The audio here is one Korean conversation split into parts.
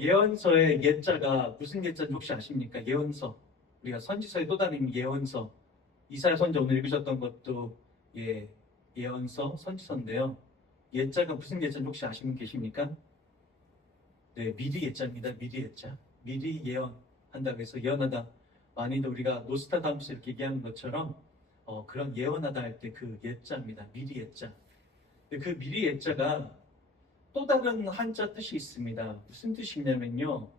예언서의 예자가 무슨 예자인지 혹시 아십니까? 예언서. 우리가 선지서의 또 다른 예언서. 이사야 선지 오늘 읽으셨던 것도 예언서, 선지서인데요. 예자가 무슨 예자인지 혹시 아시는 분 계십니까? 네, 미리 예자입니다. 미리 예자. 미리 예언한다고 해서 예언하다. 많이들 우리가 노스타담스 이렇게 얘기하는 것처럼 그런 예언하다 할 때 그 예자입니다. 미리 예자. 근데 그 미리 예자가 또 다른 한자 뜻이 있습니다. 무슨 뜻이냐면요.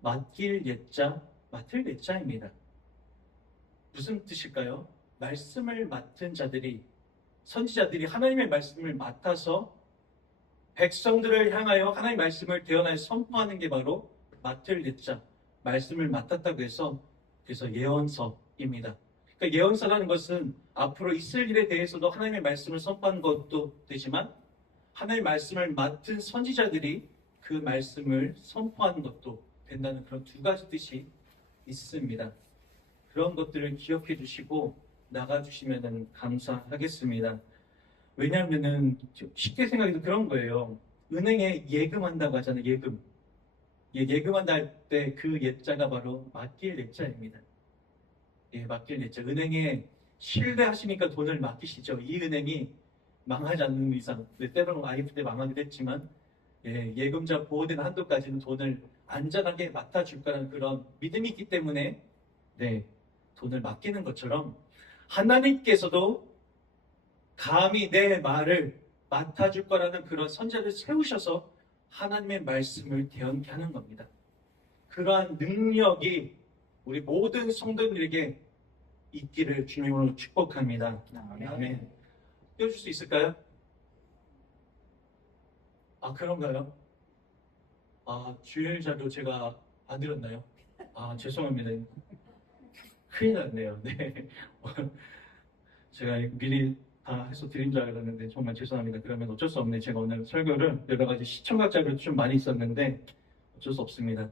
맡길 예자, 맡을 예자입니다. 무슨 뜻일까요? 말씀을 맡은 자들이, 선지자들이 하나님의 말씀을 맡아서 백성들을 향하여 하나님의 말씀을 대언하여 선포하는 게 바로 맡을 예자, 말씀을 맡았다고 해서 그래서 예언서입니다. 그러니까 예언서라는 것은 앞으로 있을 일에 대해서도 하나님의 말씀을 선포하는 것도 되지만 하나님의 말씀을 맡은 선지자들이 그 말씀을 선포하는 것도 된다는 그런 두 가지 뜻이 있습니다. 그런 것들을 기억해 주시고 나가주시면 감사하겠습니다. 왜냐하면 쉽게 생각해도 그런 거예요. 은행에 예금한다고 하잖아요. 예금. 예금한다 할 때 그 예자가 바로 맡길 예자입니다. 맡길 예자. 은행에 신뢰하시니까 돈을 맡기시죠. 이 은행이 망하지 않는 이상, 때로는 IMF 때 망하기도 했지만 예금자 보호된 한도까지는 돈을 안전하게 맡아줄 거라는 그런 믿음이 있기 때문에 돈을 맡기는 것처럼 하나님께서도 감히 내 말을 맡아줄 거라는 그런 선지자를 세우셔서 하나님의 말씀을 대언케 하는 겁니다. 그러한 능력이 우리 모든 성도들에게 있기를 주님으로 축복합니다. 아멘. 띄워줄 수 있을까요? 그런가요? 주일 자료 제가 안 드렸나요? 죄송합니다. 큰일 났네요. 네. 제가 미리 다 해서 드린 줄 알았는데 정말 죄송합니다. 그러면 어쩔 수 없네. 제가 오늘 설교를 여러 가지 시청각 자료도 좀 많이 있었는데 어쩔 수 없습니다.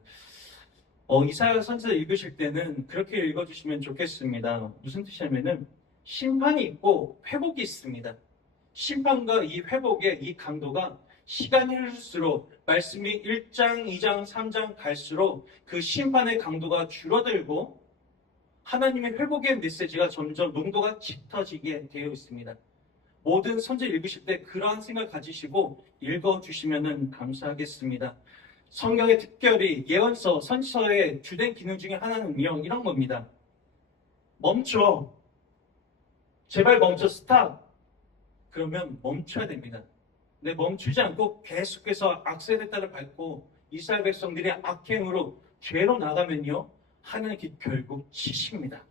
이사야 선지서 읽으실 때는 그렇게 읽어주시면 좋겠습니다. 무슨 뜻이냐면은 심판이 있고 회복이 있습니다. 심판과 이 회복의 이 강도가 시간이 흐를수록 말씀이 1장, 2장, 3장 갈수록 그 심판의 강도가 줄어들고 하나님의 회복의 메시지가 점점 농도가 짙어지게 되어 있습니다. 모든 선지 읽으실 때 그러한 생각 가지시고 읽어주시면 감사하겠습니다. 성경의 특별히 예언서, 선지서의 주된 기능 중에 하나는요, 이런 겁니다. 멈춰. 제발 멈춰. 스탑. 그러면 멈춰야 됩니다. 근데 멈추지 않고 계속해서 악세에 따라 밟고 이스라엘 백성들이 악행으로 죄로 나가면요, 하나님께 결국 치십니다.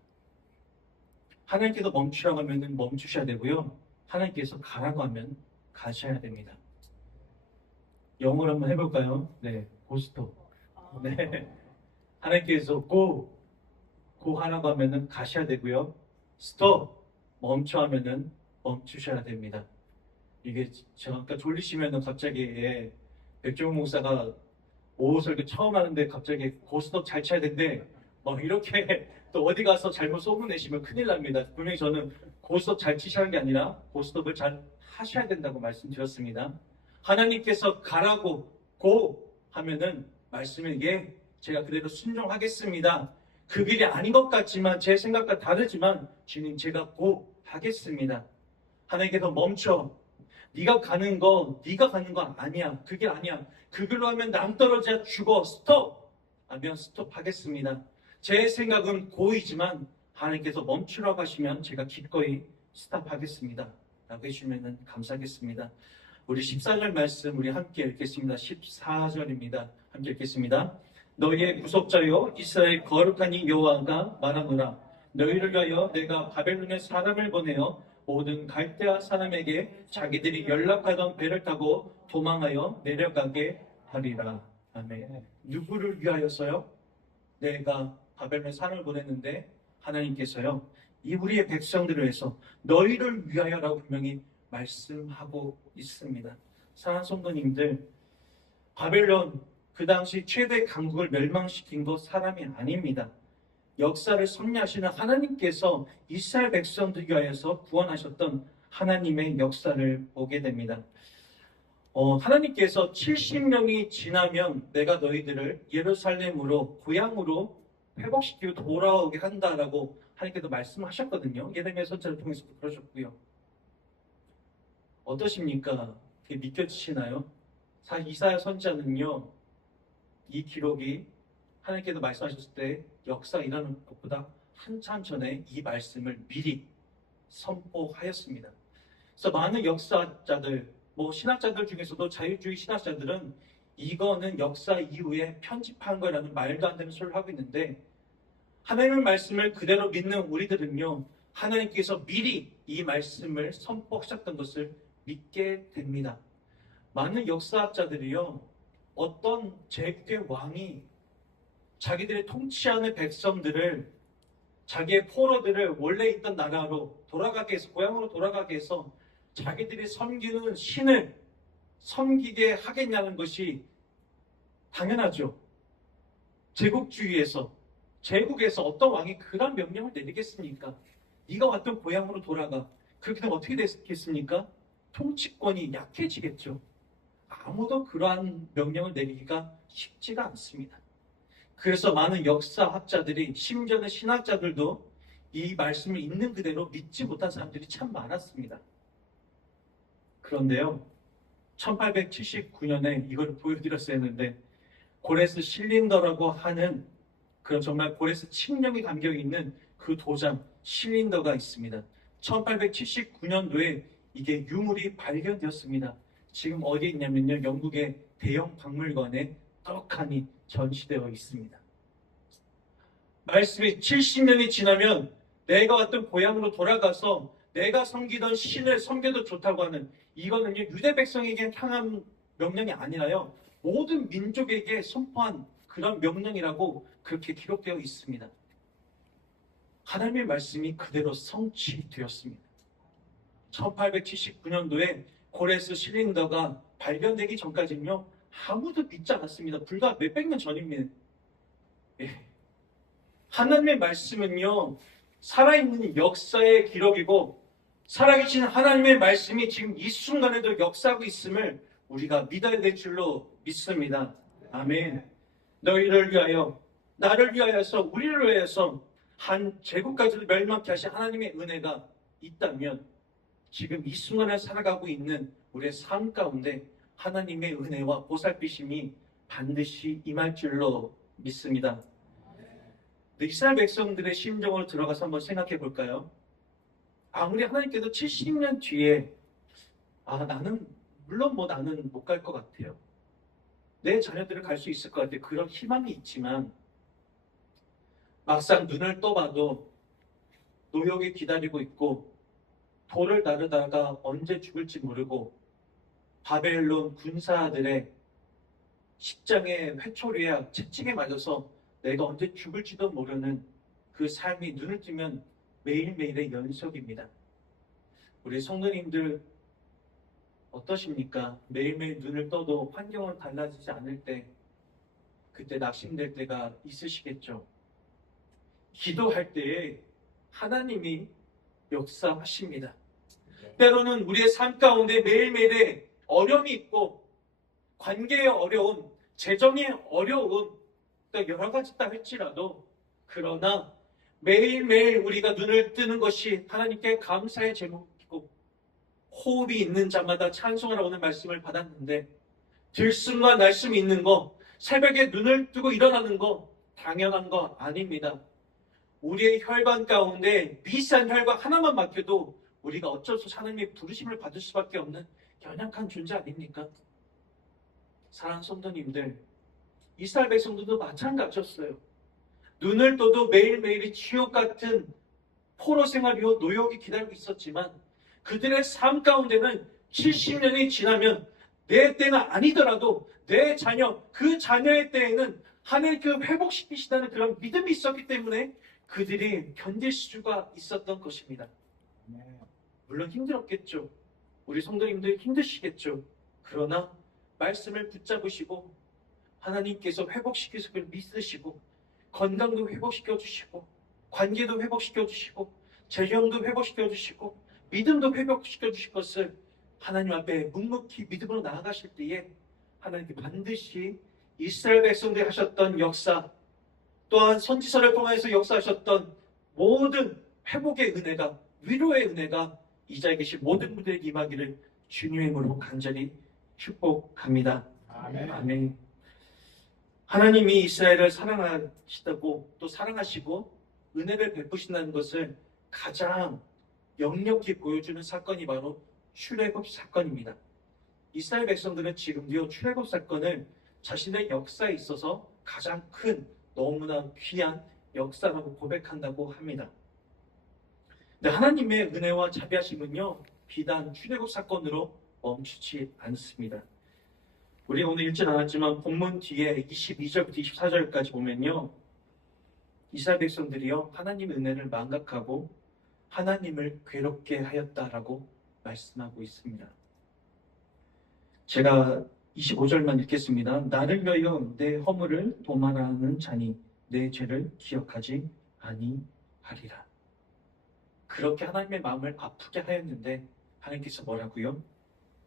하나님께서 멈추라고 하면 멈추셔야 되고요. 하나님께서 가라고 하면 가셔야 됩니다. 영어로 한번 해볼까요? 네, 고스톱. 네, 하나님께서 고 하라고 하면 가셔야 되고요. 스톱, 멈춰 하면 멈추셔야 됩니다. 이게 제가 아까 졸리시면 갑자기 백종원 목사가 오후 설교 처음 하는데 갑자기 고스톱 잘 쳐야 된대. 이렇게 또 어디 가서 잘못 소문내시면 큰일 납니다. 분명히 저는 고스톱 잘 치시는 게 아니라 고스톱을 잘 하셔야 된다고 말씀드렸습니다. 하나님께서 가라고 고 하면은 말씀에 제가 그대로 순종하겠습니다. 그 길이 아닌 것 같지만 제 생각과 다르지만 주님 제가 고 하겠습니다. 하나님께서 멈춰. 네가 가는 거 아니야. 그게 아니야. 그 길로 하면 낭떠러지야 죽어. 스톱. 하면 스톱하겠습니다. 제 생각은 고이지만 하나님께서 멈추라고 하시면 제가 기꺼이 스탑하겠습니다. 라고 해주시면 감사하겠습니다. 우리 14절 말씀 우리 함께 읽겠습니다. 14절입니다. 함께 읽겠습니다. 너희의 구속자여 이스라엘 거룩한 이 여호와가 말하노라. 너희를 위하여 내가 바벨론에 사람을 보내어 모든 갈대아 사람에게 자기들이 연락하던 배를 타고 도망하여 내려가게 하리라. 아멘. 누구를 위하여서요? 내가 바벨론에 사람을 보냈는데 하나님께서요, 이 우리의 백성들을 위해서 너희를 위하여라고 분명히 말씀하고 있습니다. 사랑하는 성도님들, 바벨론 그 당시 최대 강국을 멸망시킨 것 사람이 아닙니다. 역사를 섭리하시는 하나님께서 이스라엘 백성들 위하여서 구원하셨던 하나님의 역사를 보게 됩니다. 하나님께서 70년이 지나면 내가 너희들을 예루살렘으로 고향으로 회복시키고 돌아오게 한다라고 하나님께서 말씀하셨거든요. 예레미야 선지자를 통해서도 그러셨고요. 어떠십니까? 그게 믿겨지시나요? 사실 이사야 선지자는요, 이 기록이 하나님께서 말씀하셨을 때 역사 일어나는 것보다 한참 전에 이 말씀을 미리 선포하였습니다. 그래서 많은 역사자들, 신학자들 중에서도 자유주의 신학자들은 이거는 역사 이후에 편집한 거라는 말도 안 되는 소리를 하고 있는데, 하나님의 말씀을 그대로 믿는 우리들은요, 하나님께서 미리 이 말씀을 선포하셨던 것을 믿게 됩니다. 많은 역사학자들이요, 어떤 제국의 왕이 자기들이 통치하는 백성들을, 자기의 포로들을 원래 있던 나라로 돌아가게 해서, 고향으로 돌아가게 해서 자기들이 섬기는 신을 섬기게 하겠냐는 것이 당연하죠. 제국에서 어떤 왕이 그런 명령을 내리겠습니까? 네가 왔던 고향으로 돌아가. 그렇게 되면 어떻게 됐겠습니까? 통치권이 약해지겠죠. 아무도 그러한 명령을 내리기가 쉽지가 않습니다. 그래서 많은 역사학자들이, 심지어는 신학자들도 이 말씀을 있는 그대로 믿지 못한 사람들이 참 많았습니다. 그런데요, 1879년에 이걸 보여드렸어야 했는데, 고레스 실린더라고 하는 그런 정말 고레스 칙령이 담겨있는 그 도장 실린더가 있습니다. 1879년도에 이게 유물이 발견되었습니다. 지금 어디에 있냐면요, 영국의 대형 박물관에 떡하니 전시되어 있습니다. 말씀이 70년이 지나면 내가 왔던 고향으로 돌아가서 내가 섬기던 신을 섬겨도 좋다고 하는, 이거는요, 유대 백성에게 향한 명령이 아니라요, 모든 민족에게 선포한 그런 명령이라고 그렇게 기록되어 있습니다. 하나님의 말씀이 그대로 성취되었습니다. 1879년도에 고레스 실린더가 발견되기 전까지는요, 아무도 믿지 않았습니다. 불과 몇백 년 전입니다. 하나님의 말씀은요, 살아있는 역사의 기록이고, 살아계신 하나님의 말씀이 지금 이 순간에도 역사하고 있음을 우리가 믿어야 될 줄로 믿습니다. 아멘. 너희를 위하여, 나를 위하여서, 우리를 위하여서 한 제국까지도 멸망케 하신 하나님의 은혜가 있다면, 지금 이 순간에 살아가고 있는 우리의 삶 가운데 하나님의 은혜와 보살피심이 반드시 임할 줄로 믿습니다. 이스라엘 백성들의 심정으로 들어가서 한번 생각해 볼까요? 아무리 하나님께서 70년 뒤에 나는 못 갈 것 같아요. 내 자녀들을 갈 수 있을 것 같아요. 그런 희망이 있지만 막상 눈을 떠봐도 노역이 기다리고 있고, 돌을 나르다가 언제 죽을지 모르고 바벨론 군사들의 십장의 회초리에 채찍에 맞아서 내가 언제 죽을지도 모르는 그 삶이 눈을 뜨면 매일매일의 연속입니다. 우리 성도님들 어떠십니까? 매일매일 눈을 떠도 환경은 달라지지 않을 때, 그때 낙심될 때가 있으시겠죠. 기도할 때에 하나님이 역사하십니다. 때로는 우리의 삶 가운데 매일매일의 어려움이 있고, 관계의 어려움, 재정의 어려움, 여러 가지 있다 할지라도, 그러나 매일매일 우리가 눈을 뜨는 것이 하나님께 감사의 제목이고, 호흡이 있는 자마다 찬송하라 오는 말씀을 받았는데, 들숨과 날숨이 있는 거, 새벽에 눈을 뜨고 일어나는 거 당연한 거 아닙니다. 우리의 혈관 가운데 미세한 혈관 하나만 막혀도 우리가 어쩔 수 없이 하나님의 부르심을 받을 수밖에 없는 연약한 존재 아닙니까? 사랑하는 성도님들, 이스라엘 백성들도 마찬가지였어요. 눈을 떠도 매일매일이 지옥 같은 포로 생활이요, 노역이 기다리고 있었지만, 그들의 삶 가운데는 70년이 지나면 내 때는 아니더라도 내 자녀, 그 자녀의 때에는 하나님께서 회복시키시다는 그런 믿음이 있었기 때문에 그들이 견딜 수가 있었던 것입니다. 물론 힘들었겠죠. 우리 성도님들 힘드시겠죠. 그러나 말씀을 붙잡으시고 하나님께서 회복시켜서 그걸 믿으시고, 건강도 회복시켜 주시고, 관계도 회복시켜 주시고, 재정도 회복시켜 주시고, 믿음도 회복시켜 주실 것을 하나님 앞에 묵묵히 믿음으로 나아가실 때에 하나님께 반드시 이스라엘 백성들이 하셨던 역사, 또한 선지서를 통해서 역사하셨던 모든 회복의 은혜가, 위로의 은혜가 이 자리에 계신 모든 분들에게 임하기를 주님의 이름으로 간절히 축복합니다. 아멘. 아멘. 하나님이 이스라엘을 사랑하시다고 또 사랑하시고 은혜를 베푸신다는 것을 가장 역력히 보여주는 사건이 바로 출애굽 사건입니다. 이스라엘 백성들은 지금도요 출애굽 사건을 자신의 역사에 있어서 가장 큰 너무나 귀한 역사라고 고백한다고 합니다. 근데 하나님의 은혜와 자비하심은요 비단 출애굽 사건으로 멈추지 않습니다. 우리가 오늘 읽진 않았지만 본문 뒤에 22절부터 24절까지 보면요 이스라엘 백성들이요 하나님의 은혜를 망각하고 하나님을 괴롭게 하였다라고 말씀하고 있습니다. 제가 25절만 읽겠습니다. 나를 위하여 내 허물을 도말하는 자니 내 죄를 기억하지 아니하리라. 그렇게 하나님의 마음을 아프게 하였는데 하나님께서 뭐라고요?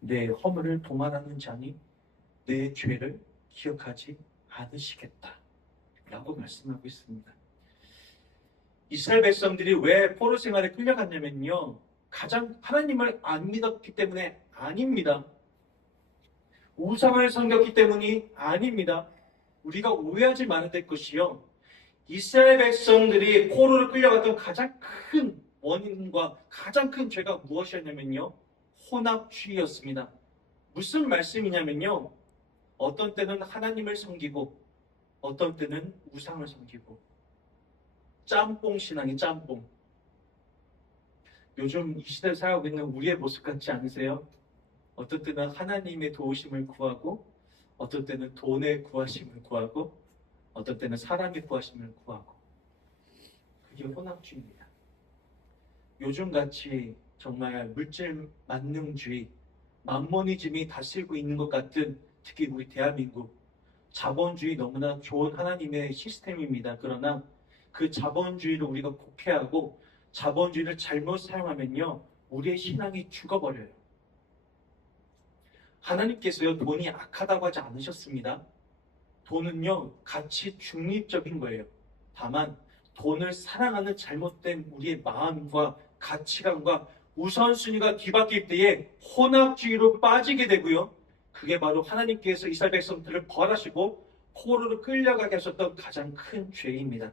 내 허물을 도말하는 자니 내 죄를 기억하지 않으시겠다 라고 말씀하고 있습니다. 이스라엘 백성들이 왜 포로 생활에 끌려갔냐면요 가장 하나님을 안 믿었기 때문에 아닙니다. 우상을 섬겼기 때문이 아닙니다. 우리가 오해하지 말아야 될 것이요 이스라엘 백성들이 포로를 끌려갔던 가장 큰 원인과 가장 큰 죄가 무엇이었냐면요 혼합주의였습니다. 무슨 말씀이냐면요 어떤 때는 하나님을 섬기고 어떤 때는 우상을 섬기고 짬뽕 신앙이 짬뽕. 요즘 이 시대를 살아가고 있는 우리의 모습 같지 않으세요? 어떤 때는 하나님의 도우심을 구하고 어떤 때는 돈의 구하심을 구하고 어떤 때는 사람의 구하심을 구하고 그게 혼합주의입니다. 요즘같이 정말 물질 만능주의 만모니즘이 다스리고 있는 것 같은 특히 우리 대한민국 자본주의 너무나 좋은 하나님의 시스템입니다. 그러나 그 자본주의를 우리가 곡해하고 자본주의를 잘못 사용하면요 우리의 신앙이 죽어버려요. 하나님께서요 돈이 악하다고 하지 않으셨습니다. 돈은요 가치 중립적인 거예요. 다만 돈을 사랑하는 잘못된 우리의 마음과 가치관과 우선순위가 뒤바뀔 때에 혼합주의로 빠지게 되고요. 그게 바로 하나님께서 이스라엘 백성들을 벌하시고 포로로 끌려가게 하셨던 가장 큰 죄입니다.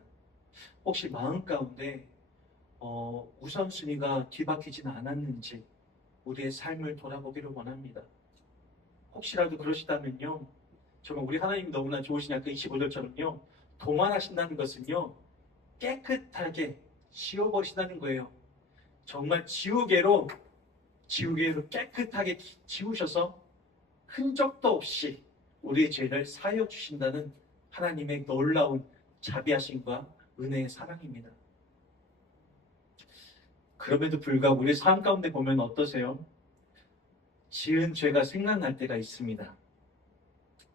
혹시 마음 가운데 우선순위가 뒤바뀌지는 않았는지 우리의 삶을 돌아보기를 원합니다. 혹시라도 그러시다면요 정말 우리 하나님이 너무나 좋으시냐 그 25절처럼요 도만하신다는 것은요 깨끗하게 지워버리신다는 거예요. 정말 지우개로 깨끗하게 지우셔서 흔적도 없이 우리의 죄를 사하여 주신다는 하나님의 놀라운 자비하심과 은혜의 사랑입니다. 그럼에도 불구하고 우리 삶 가운데 보면 어떠세요? 지은 죄가 생각날 때가 있습니다.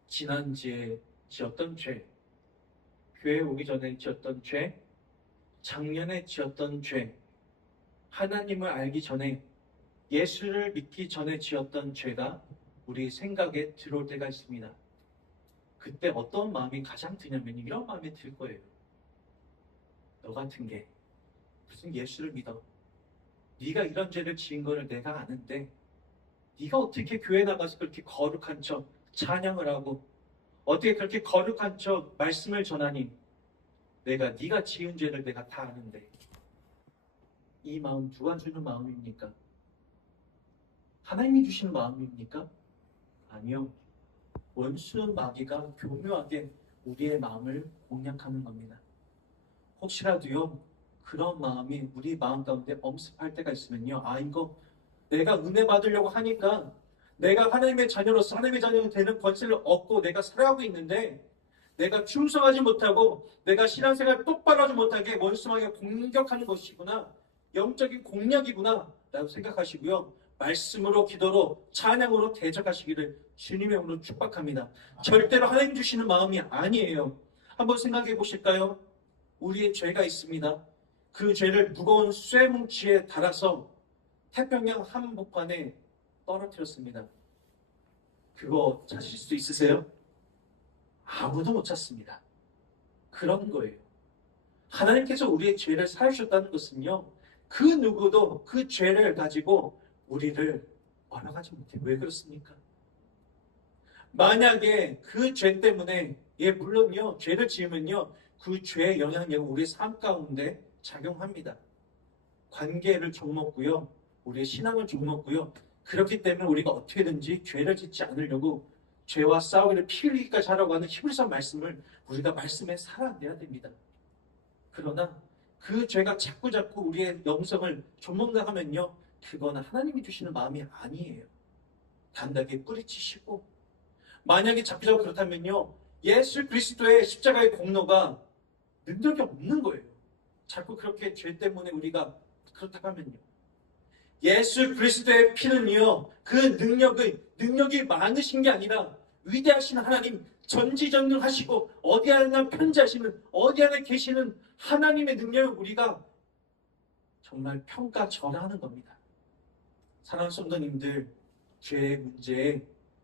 지난주에 지었던 죄, 교회 오기 전에 지었던 죄, 작년에 지었던 죄, 하나님을 알기 전에 예수를 믿기 전에 지었던 죄가 우리 생각에 들어올 때가 있습니다. 그때 어떤 마음이 가장 드냐면 이런 마음이 들 거예요. 너 같은 게 무슨 예수를 믿어? 네가 이런 죄를 지은 거를 내가 아는데 네가 어떻게 교회 나가서 그렇게 거룩한 척 찬양을 하고 어떻게 그렇게 거룩한 척 말씀을 전하니 네가 지은 죄를 내가 다 아는데 이 마음 누가 주는 마음입니까? 하나님이 주시는 마음입니까? 아니요. 원수 마귀가 교묘하게 우리의 마음을 공략하는 겁니다. 혹시라도요 그런 마음이 우리 마음 가운데 엄습할 때가 있으면요 이거 내가 은혜 받으려고 하니까 내가 하나님의 자녀로서 하나님의 자녀가 되는 권세를 얻고 내가 살아가고 있는데 내가 충성하지 못하고 내가 신앙생활 똑바로 하지 못하게 원수마귀가 공격하는 것이구나 영적인 공략이구나 라고 생각하시고요 말씀으로 기도로 찬양으로 대적하시기를 주님의 이름으로 축복합니다. 절대로 하나님 주시는 마음이 아니에요. 한번 생각해 보실까요? 우리의 죄가 있습니다. 그 죄를 무거운 쇠뭉치에 달아서 태평양 한복판에 떨어뜨렸습니다. 그거 찾으실 수 있으세요? 아무도 못 찾습니다. 그런 거예요. 하나님께서 우리의 죄를 사하셨다는 것은요, 그 누구도 그 죄를 가지고 우리를 원망하지 못해요. 왜 그렇습니까? 만약에 그 죄 때문에, 물론요, 죄를 지으면요, 그 죄의 영향력은 우리의 삶 가운데 작용합니다. 관계를 좀먹고요, 우리의 신앙을 좀먹고요. 그렇기 때문에 우리가 어떻게든지 죄를 짓지 않으려고 죄와 싸우기를 피 흘리기까지 하라고 하는 히브리서 말씀을 우리가 말씀에 살아내야 됩니다. 그러나 그 죄가 자꾸 우리의 영성을 좀먹는다 하면요, 그거는 하나님이 주시는 마음이 아니에요. 단단하게 뿌리치시고, 만약에 자꾸 그렇다면요, 예수 그리스도의 십자가의 공로가 능력이 없는 거예요. 자꾸 그렇게 죄 때문에 우리가 그렇다고 하면요, 예수 그리스도의 피는요, 그 능력이 많으신 게 아니라 위대하신 하나님, 전지전능하시고 어디 하나 편지하시는, 어디 하나 계시는 하나님의 능력을 우리가 정말 평가절하하는 겁니다. 사랑하는 성도님들, 죄의 문제에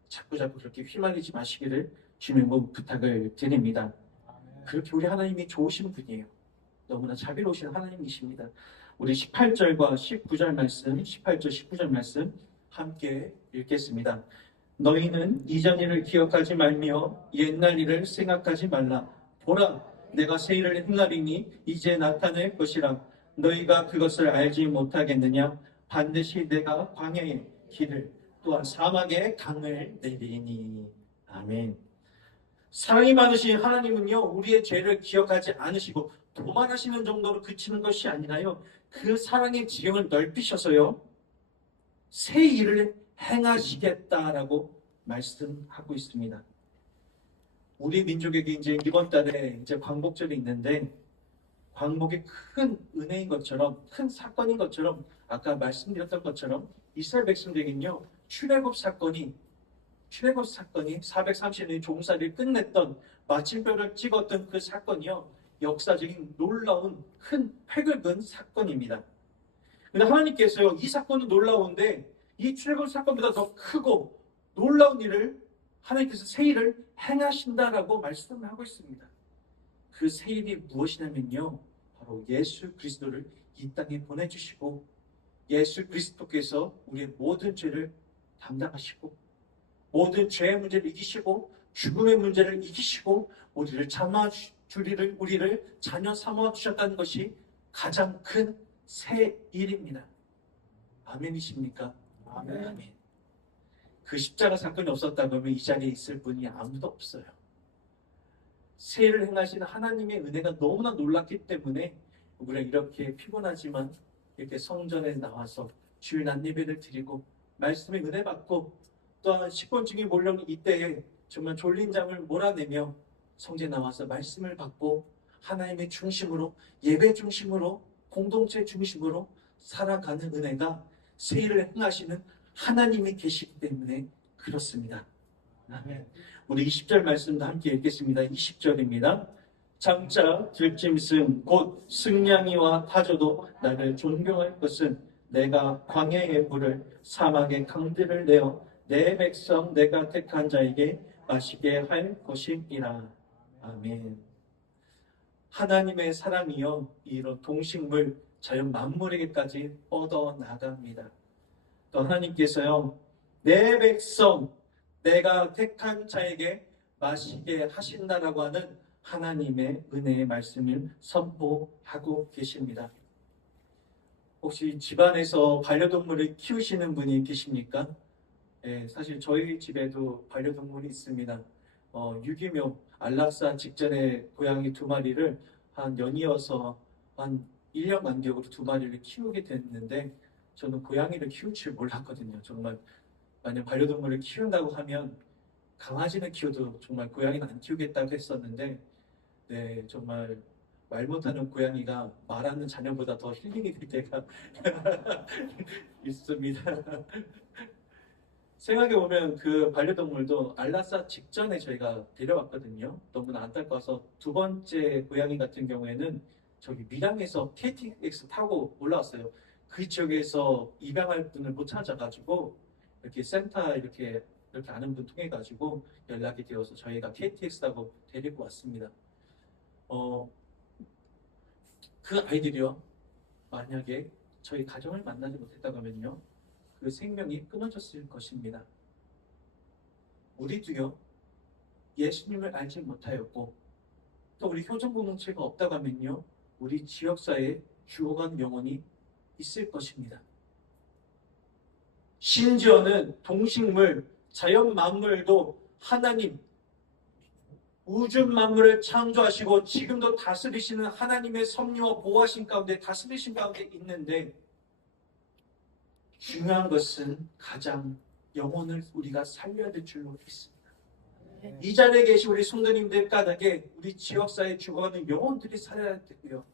자꾸 그렇게 휘말리지 마시기를 주님으로 부탁을 드립니다. 그렇게 우리 하나님이 좋으신 분이에요. 너무나 자비로우신 하나님이십니다. 우리 18절과 19절 말씀, 18절, 19절 말씀 함께 읽겠습니다. 너희는 이전 일을 기억하지 말며 옛날 일을 생각하지 말라. 보라, 내가 새 일을 행하리니 이제 나타낼 것이라. 너희가 그것을 알지 못하겠느냐? 반드시 내가 광야의 길을 또한 사막의 강을 내리니. 아멘. 사랑이 많으신 하나님은요, 우리의 죄를 기억하지 않으시고 도만하시는 정도로 그치는 것이 아니라요, 그 사랑의 지경을 넓히셔서요, 새 일을 행하시겠다라고 말씀하고 있습니다. 우리 민족에게 이제 이번 달에 이제 광복절이 있는데, 광복이 큰 은혜인 것처럼, 큰 사건인 것처럼, 아까 말씀드렸던 것처럼 이스라엘 백성들에게는요, 출애굽 사건이 430년의 종살이를 끝냈던, 마침표를 찍었던 그 사건이요, 역사적인 놀라운 큰 획을 그은 사건입니다. 그런데 하나님께서요, 이 사건은 놀라운데 이 출애굽 사건보다 더 크고 놀라운 일을 하나님께서 새 일을 행하신다라고 말씀을 하고 있습니다. 그 새 일이 무엇이냐면요, 바로 예수 그리스도를 이 땅에 보내주시고, 예수 그리스도께서 우리의 모든 죄를 담당하시고, 모든 죄의 문제를 이기시고, 죽음의 문제를 이기시고, 우리를 자녀 삼아 주셨다는 것이 가장 큰 새 일입니다. 아멘이십니까? 아멘. 아멘. 그 십자가 사건이 없었다면 이 자리에 있을 분이 아무도 없어요. 새 일을 행하시는 하나님의 은혜가 너무나 놀랍기 때문에 우리가 이렇게 피곤하지만 이렇게 성전에 나와서 주일 낮예배를 드리고 말씀의 은혜 받고, 또한 식곤증이 몰려오는 이때에 정말 졸린 잠을 몰아내며 성전에 나와서 말씀을 받고 하나님의 중심으로, 예배 중심으로, 공동체 중심으로 살아가는 은혜가 새 일을 행하시는 하나님이 계시기 때문에 그렇습니다. 아멘. 우리 20절 말씀도 함께 읽겠습니다. 20절입니다. 장차 들짐승 곧 승냥이와 타조도 나를 존경할 것은 내가 광야의 물을 사막의 강들을 내어 내 백성 내가 택한 자에게 마시게 할 것임이라. 아멘. 하나님의 사랑이요, 이런 동식물, 자연 만물에게까지 뻗어 나갑니다. 또 하나님께서요, 내 백성 내가 택한 자에게 마시게 하신다라고 하는 하나님의 은혜의 말씀을 선포하고 계십니다. 혹시 집안에서 반려동물을 키우시는 분이 계십니까? 네, 사실 저희 집에도 반려동물이 있습니다. 유기묘, 안락사 직전에 고양이 2마리를 한 연이어서 한 1년 간격으로 2마리를 키우게 됐는데, 저는 고양이를 키울 줄 몰랐거든요. 정말 만약 반려동물을 키운다고 하면 강아지는 키워도 정말 고양이는 안 키우겠다고 했었는데, 네, 정말 말 못하는 고양이가 말하는 자녀보다 더 힐링이 될 때가 있습니다. 생각해보면 그 반려동물도 안락사 직전에 저희가 데려왔거든요. 너무나 안타까워서 2번째 고양이 같은 경우에는 저기 밀양에서 KTX 타고 올라왔어요. 그 지역에서 입양할 분을 못 찾아가지고 이렇게 센터 이렇게 아는 분 통해 가지고 연락이 되어서 저희가 KTX라고 데리고 왔습니다. 그 아이들이요, 만약에 저희 가정을 만나지 못했다고 하면요, 그 생명이 끊어졌을 것입니다. 우리도요, 예수님을 알지 못하였고 또 우리 효정 공동체가 없다고 하면요, 우리 지역사회에 죽어가는 영혼이 있을 것입니다. 심지어는 동식물, 자연 만물도 하나님, 우주 만물을 창조하시고 지금도 다스리시는 하나님의 섭리와 보호하신 가운데, 다스리신 가운데 있는데, 중요한 것은 가장 영혼을 우리가 살려야 될 줄로 믿습니다. 이 자리에 계신 우리 성도님들 까닭에 우리 지역사회에 죽어가는 영혼들이 살아야 되고요,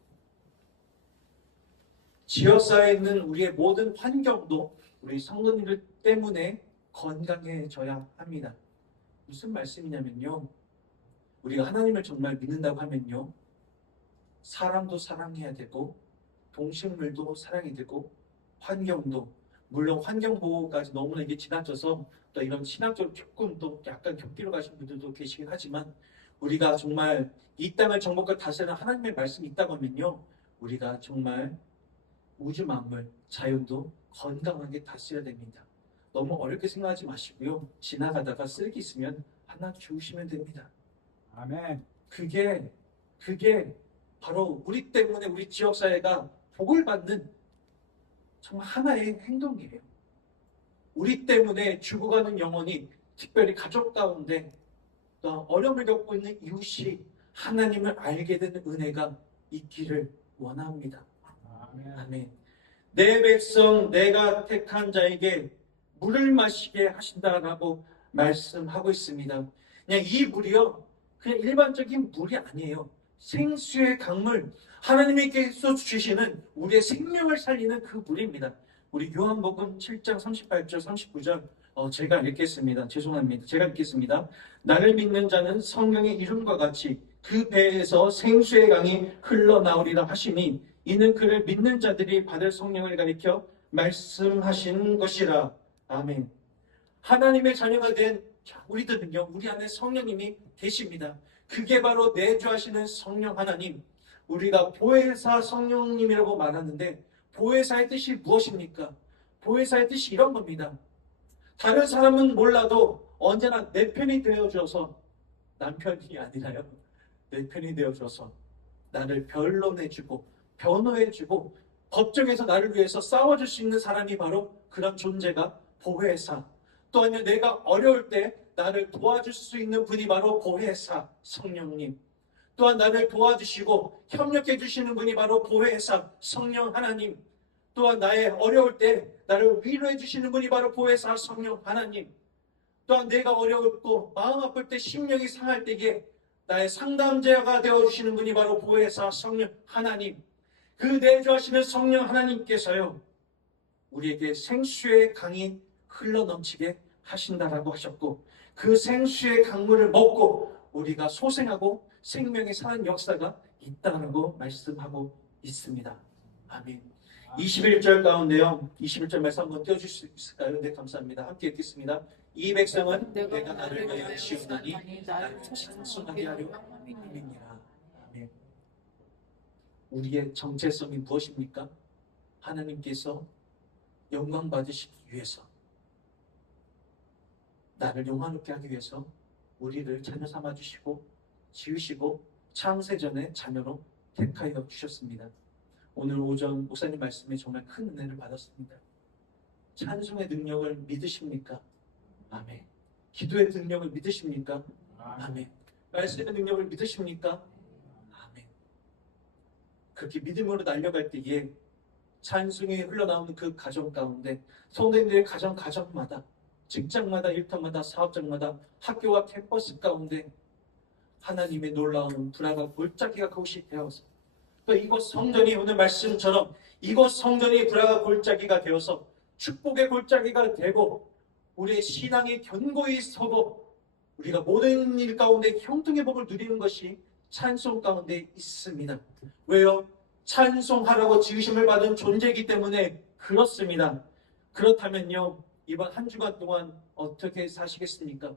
지역사회에 있는 우리의 모든 환경도 우리 성도님들 때문에 건강해져야 합니다. 무슨 말씀이냐면요, 우리가 하나님을 정말 믿는다고 하면요, 사람도 사랑해야 되고 동식물도 사랑해야 되고 환경도, 물론 환경보호까지 너무나 이게 지나쳐서 또 이런 신학적으로 조금 또 약간 격리로 가신 분들도 계시긴 하지만, 우리가 정말 이 땅을 정복과 다스리는 하나님의 말씀이 있다고 하면요, 우리가 정말 우주 만물, 자연도 건강하게 다스려야 됩니다. 너무 어렵게 생각하지 마시고요, 지나가다가 쓰레기 있으면 하나 주우시면 됩니다. 아멘. 그게 바로 우리 때문에 우리 지역사회가 복을 받는 정말 하나의 행동이에요. 우리 때문에 죽어가는 영혼이, 특별히 가족 가운데 또 어려움을 겪고 있는 이웃이 하나님을 알게 되는 은혜가 있기를 원합니다. 아멘. 내 백성 내가 택한 자에게 물을 마시게 하신다라고 말씀하고 있습니다. 그냥 이 물이요, 그냥 일반적인 물이 아니에요. 생수의 강물, 하나님께서 주시는 우리의 생명을 살리는 그 물입니다. 우리 요한복음 7장 38절 39절 제가 읽겠습니다. 죄송합니다. 제가 읽겠습니다. 나를 믿는 자는 성령의 이름과 같이 그 배에서 생수의 강이 흘러나오리라 하시니, 이는 그를 믿는 자들이 받을 성령을 가리켜 말씀하신 것이라. 아멘. 하나님의 자녀가 된 우리들은요, 우리 안에 성령님이 계십니다. 그게 바로 내주하시는 성령 하나님, 우리가 보혜사 성령님이라고 말하는데, 보혜사의 뜻이 무엇입니까? 보혜사의 뜻이 이런 겁니다. 다른 사람은 몰라도 언제나 내 편이 되어줘서, 남편이 아니라요, 내 편이 되어줘서 나를 변론해주고 변호해주고 법정에서 나를 위해서 싸워줄 수 있는 사람이 바로 그런 존재가 보혜사. 또 아니면 내가 어려울 때 나를 도와줄 수 있는 분이 바로 보혜사 성령님. 또한 나를 도와주시고 협력해 주시는 분이 바로 보혜사 성령 하나님. 또한 나의 어려울 때 나를 위로해 주시는 분이 바로 보혜사 성령 하나님. 또한 내가 어려웠고 마음 아플 때, 심령이 상할 때에 나의 상담자가 되어주시는 분이 바로 보혜사 성령 하나님. 그 내주하시는 성령 하나님께서요, 우리에게 생수의 강이 흘러넘치게 하신다라고 하셨고, 그 생수의 강물을 먹고 우리가 소생하고 생명이 사는 역사가 있다고 말씀하고 있습니다. 아멘. 21절 가운데요, 21절 말씀 한번 띄워줄 수 있을까요? 네, 감사합니다. 함께 읽겠습니다. 이 백성은 내가 나를 위하여 지었나니 나를 찬송하게 하려 함이니라. 아멘. 우리의 정체성이 무엇입니까? 하나님께서 영광 받으시기 위해서, 나를 영화롭게 하기 위해서 우리를 자녀 삼아 주시고 지으시고 창세전에 자녀로 택하여 주셨습니다. 오늘 오전 목사님 말씀에 정말 큰 은혜를 받았습니다. 찬송의 능력을 믿으십니까? 아멘. 기도의 능력을 믿으십니까? 아멘. 말씀의 능력을 믿으십니까? 아멘. 그렇게 믿음으로 날려갈 때에 찬송이 흘러나오는 그 가정 가운데, 성도님들의 가정마다, 직장마다, 일터마다, 사업장마다, 학교와 캠퍼스 가운데 하나님의 놀라운 불화가 골짜기가 그곳이 되어서, 또 이곳 성전이 오늘 말씀처럼 이곳 성전이 불화가 골짜기가 되어서 축복의 골짜기가 되고, 우리의 신앙이 견고히 서고 우리가 모든 일 가운데 형통의 복을 누리는 것이 찬송 가운데 있습니다. 왜요? 찬송하라고 지으심을 받은 존재이기 때문에 그렇습니다. 그렇다면요, 이번 한 주간 동안 어떻게 사시겠습니까?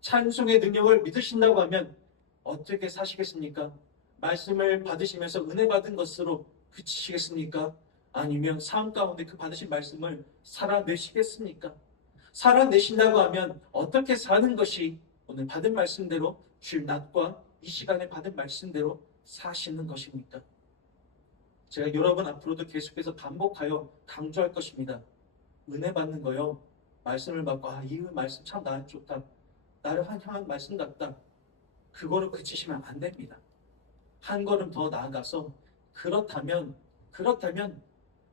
찬송의 능력을 믿으신다고 하면 어떻게 사시겠습니까? 말씀을 받으시면서 은혜 받은 것으로 그치시겠습니까? 아니면 삶 가운데 그 받으신 말씀을 살아내시겠습니까? 살아내신다고 하면 어떻게 사는 것이 오늘 받은 말씀대로 주일 낮과 이 시간에 받은 말씀대로 사시는 것입니까? 제가 여러분 앞으로도 계속해서 반복하여 강조할 것입니다. 은혜 받는 거요. 말씀을 받고 이 말씀 참 나한테 좋다. 나를 향한 말씀 같다. 그거로 그치시면 안 됩니다. 한 걸음 더 나아가서 그렇다면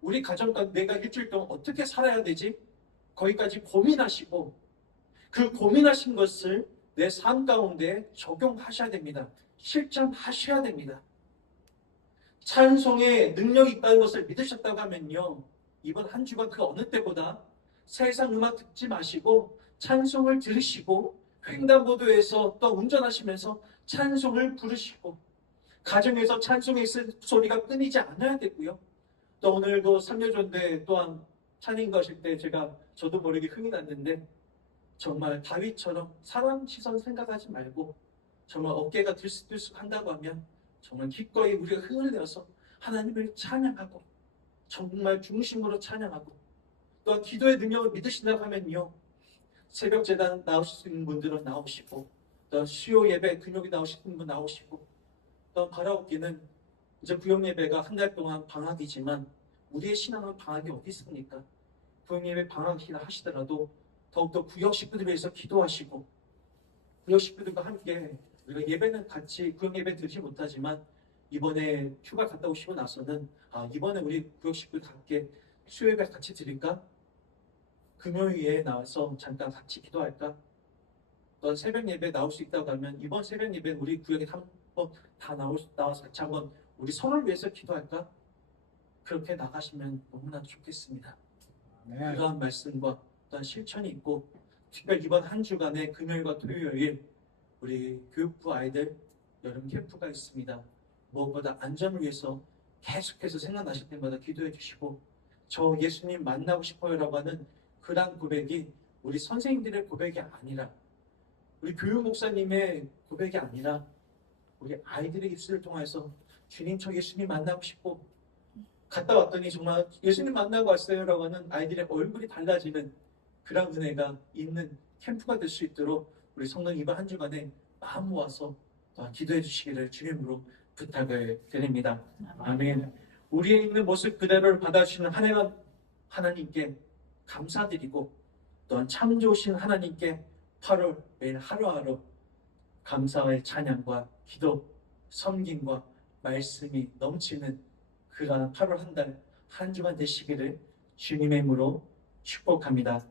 우리 가정과 내가 일주일 동안 어떻게 살아야 되지? 거기까지 고민하시고 그 고민하신 것을 내 삶 가운데 적용하셔야 됩니다. 실천하셔야 됩니다. 찬송에 능력이 있다는 것을 믿으셨다고 하면요, 이번 한 주간 그 어느 때보다 세상 음악 듣지 마시고 찬송을 들으시고 횡단보도에서 또 운전하시면서 찬송을 부르시고 가정에서 찬송의 소리가 끊이지 않아야 되고요. 또 오늘도 삼려전대 또한 찬양 가실 때 저도 모르게 흥이 났는데 정말 다윗처럼 사람 시선 생각하지 말고 정말 어깨가 들쑥들쑥 한다고 하면 정말 기꺼이 우리가 흥을 내어서 하나님을 찬양하고 정말 중심으로 찬양하고 또한 기도의 능력을 믿으신다고 하면요, 새벽 재단 나오실 수 있는 분들은 나오시고 또 수요 예배 근육이 나오시는 분 나오시고 또 바라옵기는 이제 구역 예배가 한 달 동안 방학이지만 우리의 신앙은 방학이 어디 있습니까? 구역 예배 방학이라 하시더라도 더욱더 구역 식구들을 위해서 기도하시고 구역 식구들과 함께 우리가 예배는 같이 구역 예배 드리지 못하지만 이번에 휴가 갔다 오시고 나서는 이번에 우리 구역 식구들 함께 수요 예배 같이 드릴까? 금요일에 나와서 잠깐 같이 기도할까? 또 새벽 예배 나올 수 있다고 하면 이번 새벽 예배 우리 구역에 한번 다 나와서 같이 한번 우리 서로를 위해서 기도할까? 그렇게 나가시면 너무나 좋겠습니다. 그러한 말씀과 또한 실천이 있고 특별 이번 한 주간에 금요일과 토요일 우리 교육부 아이들 여름 캠프가 있습니다. 무엇보다 안전을 위해서 계속해서 생각나실 때마다 기도해 주시고 저 예수님 만나고 싶어요라고 하는 그런 고백이 우리 선생님들의 고백이 아니라 우리 교육 목사님의 고백이 아니라 우리 아이들의 입술을 통해서 주님 저 예수님 만나고 싶고 갔다 왔더니 정말 예수님 만나고 왔어요라고 하는 아이들의 얼굴이 달라지는 그런 은혜가 있는 캠프가 될 수 있도록 우리 성도님 이번 한 주간에 마음 모아서 기도해 주시기를 주님으로 부탁을 드립니다. 아멘. 우리에 있는 모습 그대로를 받아주시는 하나님께 감사드리고 또한 참 좋으신 하나님께 8월 매일 하루하루 감사의 찬양과 기도, 섬김과 말씀이 넘치는 그러한 8월 한 달 한 주간 되시기를 주님의 이름으로 축복합니다.